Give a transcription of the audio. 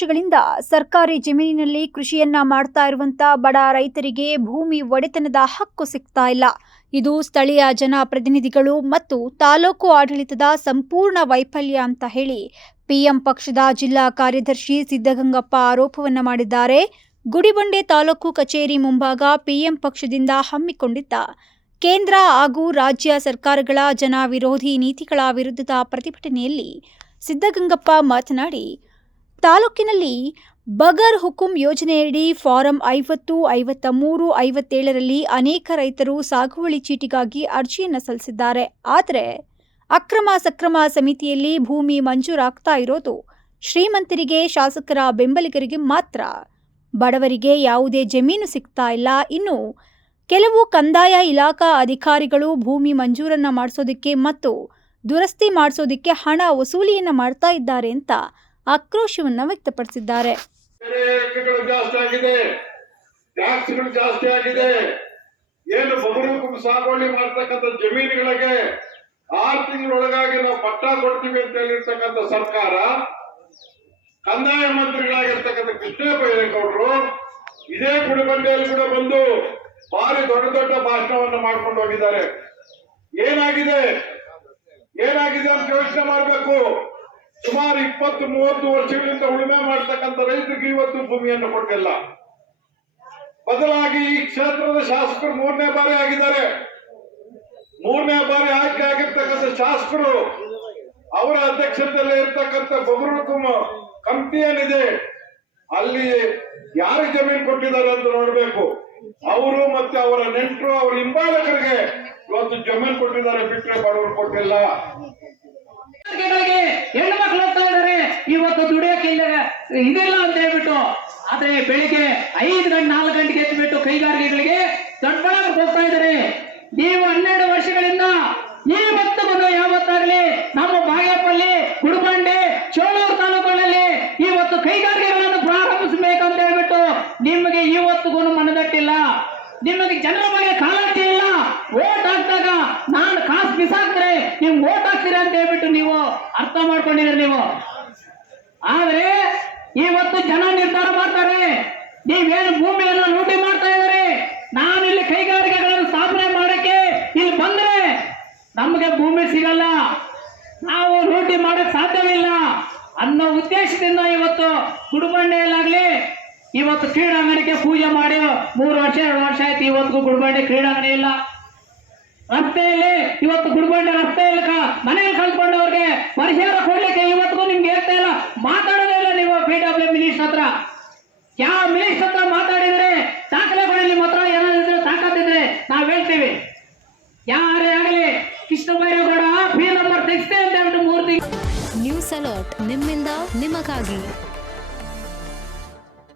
ವರ್ಷಗಳಿಂದ ಸರ್ಕಾರಿ ಜಮೀನಿನಲ್ಲಿ ಕೃಷಿಯನ್ನ ಮಾಡ್ತಾ ಇರುವಂತ ಬಡ ರೈತರಿಗೆ ಭೂಮಿ ಒಡೆತನದ ಹಕ್ಕು ಸಿಗ್ತಾ ಇಲ್ಲ. ಇದು ಸ್ಥಳೀಯ ಜನಪ್ರತಿನಿಧಿಗಳು ಮತ್ತು ತಾಲೂಕು ಆಡಳಿತದ ಸಂಪೂರ್ಣ ವೈಫಲ್ಯ ಅಂತ ಹೇಳಿ ಪಿಎಂ ಪಕ್ಷದ ಜಿಲ್ಲಾ ಕಾರ್ಯದರ್ಶಿ ಸಿದ್ದಗಂಗಪ್ಪ ಆರೋಪವನ್ನ ಮಾಡಿದ್ದಾರೆ. ಗುಡಿಬಂಡೆ ತಾಲೂಕು ಕಚೇರಿ ಮುಂಭಾಗ ಪಿಎಂ ಪಕ್ಷದಿಂದ ಹಮ್ಮಿಕೊಂಡಿದ್ದ ಕೇಂದ್ರ ಹಾಗೂ ರಾಜ್ಯ ಸರ್ಕಾರಗಳ ಜನ ವಿರೋಧಿ ನೀತಿಗಳ ವಿರುದ್ಧದ ಪ್ರತಿಭಟನೆಯಲ್ಲಿ ಸಿದ್ದಗಂಗಪ್ಪ ಮಾತನಾಡಿ, ತಾಲೂಕಿನಲ್ಲಿ ಬಗರ್ ಹುಕುಂ ಯೋಜನೆಯಡಿ ಫಾರಂ 50, 53, 57ರಲ್ಲಿ ಅನೇಕ ರೈತರು ಸಾಗುವಳಿ ಚೀಟಿಗಾಗಿ ಅರ್ಜಿಯನ್ನು ಸಲ್ಲಿಸಿದ್ದಾರೆ. ಆದರೆ ಅಕ್ರಮ ಸಕ್ರಮ ಸಮಿತಿಯಲ್ಲಿ ಭೂಮಿ ಮಂಜೂರಾಗ್ತಾ ಇರೋದು ಶ್ರೀಮಂತರಿಗೆ, ಶಾಸಕರ ಬೆಂಬಲಿಗರಿಗೆ ಮಾತ್ರ. ಬಡವರಿಗೆ ಯಾವುದೇ ಜಮೀನು ಸಿಗ್ತಾ ಇಲ್ಲ. ಇನ್ನು ಕೆಲವು ಕಂದಾಯ ಇಲಾಖಾ ಅಧಿಕಾರಿಗಳು ಭೂಮಿ ಮಂಜೂರನ್ನ ಮಾಡಿಸೋದಕ್ಕೆ ಮತ್ತು ದುರಸ್ತಿ ಮಾಡಿಸೋದಕ್ಕೆ ಹಣ ವಸೂಲಿಯನ್ನ ಮಾಡ್ತಾ ಇದ್ದಾರೆ ಅಂತ ಆಕ್ರೋಶವನ್ನ ವ್ಯಕ್ತಪಡಿಸಿದ್ದಾರೆ. ಜಾಸ್ತಿ ಆಗಿದೆ. ಏನು ಬಗರು ಸಾಗುವಳಿ ಮಾಡ್ತಕ್ಕಂಥ ಜಮೀನುಗಳಿಗೆ 6 ತಿಂಗಳೊಳಗಾಗಿ ನಾವು ಪಟ್ಟ ಕೊಡ್ತೀವಿ ಅಂತ ಹೇಳಿರ್ತಕ್ಕಂಥ ಸರ್ಕಾರ, ಕಂದಾಯ ಮಂತ್ರಿಗಳಾಗಿರ್ತಕ್ಕಂಥ ಕೃಷ್ಣಪ್ಪ ಬೈರೇಗೌಡರು ಇದೇ ಗುಡಿಬಂಡೆಯಲ್ಲಿ ಕೂಡ ಬಂದು ಭಾರಿ ದೊಡ್ಡ ದೊಡ್ಡ ಭಾಷಣವನ್ನು ಮಾಡ್ಕೊಂಡು ಹೋಗಿದ್ದಾರೆ. ಏನಾಗಿದೆ ಅಂತ ಯೋಚನೆ ಮಾಡಬೇಕು. ಸುಮಾರು 20-30 ವರ್ಷಗಳಿಂದ ಉಳುಮೆ ಮಾಡ್ತಕ್ಕಂಥ ರೈತರಿಗೆ ಇವತ್ತು ಭೂಮಿಯನ್ನು ಕೊಟ್ಟಿಲ್ಲ. ಬದಲಾಗಿ ಈ ಕ್ಷೇತ್ರದ ಶಾಸಕರು 3ನೇ ಬಾರಿ ಆಗಿದ್ದಾರೆ. 3ನೇ ಬಾರಿ ಆಯ್ಕೆ ಆಗಿರ್ತಕ್ಕಂಥ ಶಾಸಕರು ಅವರ ಅಧ್ಯಕ್ಷತೆಯಲ್ಲಿ ಇರ್ತಕ್ಕಂಥ ಬಗರುಕುಂ ಕಮಿಟಿ ಏನಿದೆ ಅಲ್ಲಿ ಯಾರು ಜಮೀನು ಕೊಟ್ಟಿದ್ದಾರೆ ಅಂತ ನೋಡ್ಬೇಕು. ಅವರು ಮತ್ತೆ ಅವರ ನೆಂಟರು, ಅವರ ಹಿಂಬಾಲಕರಿಗೆ ಇವತ್ತು ಜಮೀನು ಕೊಟ್ಟಿದ್ದಾರೆ, ಬಿಟ್ಟರೆ ಬಡವರು ಕೊಟ್ಟಿಲ್ಲ. ಹೆಣ್ಣು ಮಕ್ಕಳು ಹೋಗ್ತಾ ಇದ್ದಾರೆ, ಇವತ್ತು ದುಡಿಯೋಕೆ ಇದಿಲ್ಲ ಅಂತ ಹೇಳ್ಬಿಟ್ಟು. ಆದ್ರೆ ಬೆಳಿಗ್ಗೆ 5 ಗಂಟೆ 4 ಗಂಟೆಗೆ ಎದ್ಬಿಟ್ಟು ಕೈಗಾರಿಕೆಗಳಿಗೆ ದೊಡ್ಡಬಳ್ಳಾಪುರಕ್ಕೆ ಹೋಗ್ತಾ ಇದ್ದಾರೆ. ನೀವು 12 ವರ್ಷಗಳಿಂದ ಇವತ್ತು ಬಂದು ಯಾವತ್ತಾಗಲಿ ನಮ್ಮ ಬಾಗೇಪಲ್ಲಿ, ಗುಡಿಬಂಡೆ, ಚೋಳೂರು ತಾಲೂಕುಗಳಲ್ಲಿ ಇವತ್ತು ಕೈಗಾರಿಕೆಗಳನ್ನು ಪ್ರಾರಂಭಿಸಬೇಕಂತ ಹೇಳ್ಬಿಟ್ಟು ನಿಮಗೆ ಇವತ್ತಿಗೂ ಮನದಟ್ಟಿಲ್ಲ. ನಿಮಗೆ ಜನರ ಬಗ್ಗೆ ಕಾಳಜಿ ಇಲ್ಲ. ಓಟ್ ಹಾಕ್ದಾಗ ನಾನು ಕಾಸು ಬಿಸಾಕ್ತಾರೆ, ನೀವು ಓಟ್ ಹಾಕ್ತೀರಾ ಅಂತ ಹೇಳ್ಬಿಟ್ಟು ನೀವು ಅರ್ಥ ಮಾಡ್ಕೊಂಡಿದ್ದೀರಿ ನೀವು. ಆದ್ರೆ ಇವತ್ತು ಜನ ನಿರ್ಧಾರ ಮಾಡ್ತಾರೆ. ನೀವೇನು ಭೂಮಿಯನ್ನು ಲೂಟಿ ಮಾಡ್ತಾ ಇದ್ದಾರೆ, ನಾನು ಇಲ್ಲಿ ಕೈಗಾರಿಕೆಗಳನ್ನು ಸ್ಥಾಪನೆ ಮಾಡಕ್ಕೆ ಇಲ್ಲಿ ಬಂದ್ರೆ ನಮಗೆ ಭೂಮಿ ಸಿಗಲ್ಲ, ನಾವು ಲೂಟಿ ಮಾಡಕ್ ಸಾಧ್ಯವಿಲ್ಲ ಅನ್ನೋ ಉದ್ದೇಶದಿಂದ ಇವತ್ತು ಗುಡಿಬಂಡೆಯಲ್ಲಾಗ್ಲಿ ಇವತ್ತು ಕ್ರೀಡಾಂಗಣಕ್ಕೆ ಪೂಜೆ ಮಾಡಿ 3 ವರ್ಷ 2 ವರ್ಷ ಆಯ್ತು. ಇವತ್ತು ಗುಡಿಬಂಡೆ ಕ್ರೀಡಾಂಗಣ ಇಲ್ಲ. ರಸ್ತೆಯಲ್ಲಿ ಇವತ್ತು ಗುಡಿಬಂಡೆ ರಸ್ತೆಯಲ್ಲಿ ಮನೆಯಲ್ಲಿ ಕಳ್ಕೊಂಡವ್ರಿಗೆ ಪರಿಹಾರ ಕೊಡ್ಲಿಕ್ಕೆ ಇವತ್ತಿಗೂ ನಿಮ್ಗೆ ಹೇಳ್ತಾ ಇಲ್ಲ, ಮಾತಾಡೋದೇ ಇಲ್ಲ. ನೀವು PW ಮಿನಿಸ್ಟರ್ ಹತ್ರ, ಯಾವ ಮಿನಿಸ್ಟರ್ ಹತ್ರ ಮಾತಾಡಿದ್ರೆ ದಾಖಲೆಗಳು ನಿಮ್ಮ ಹತ್ರ ಏನಾದ್ರು ತಾಕತ್ತಿದ್ರೆ ನಾವು ಹೇಳ್ತೀವಿ. ಯಾರೇ ಆಗಲಿ ಕೃಷ್ಣ ಬೈರೇಗೌಡ P ನಂಬರ್ ತೆಗಿಸ್ತೇ ಅಂತ ಹೇಳ್ಬಿಟ್ಟು 3 ತಿಂಗಳು ನ್ಯೂಸ್ ಅಲರ್ಟ್ ನಿಮ್ಮಿಂದ ನಿಮಗಾಗಿ.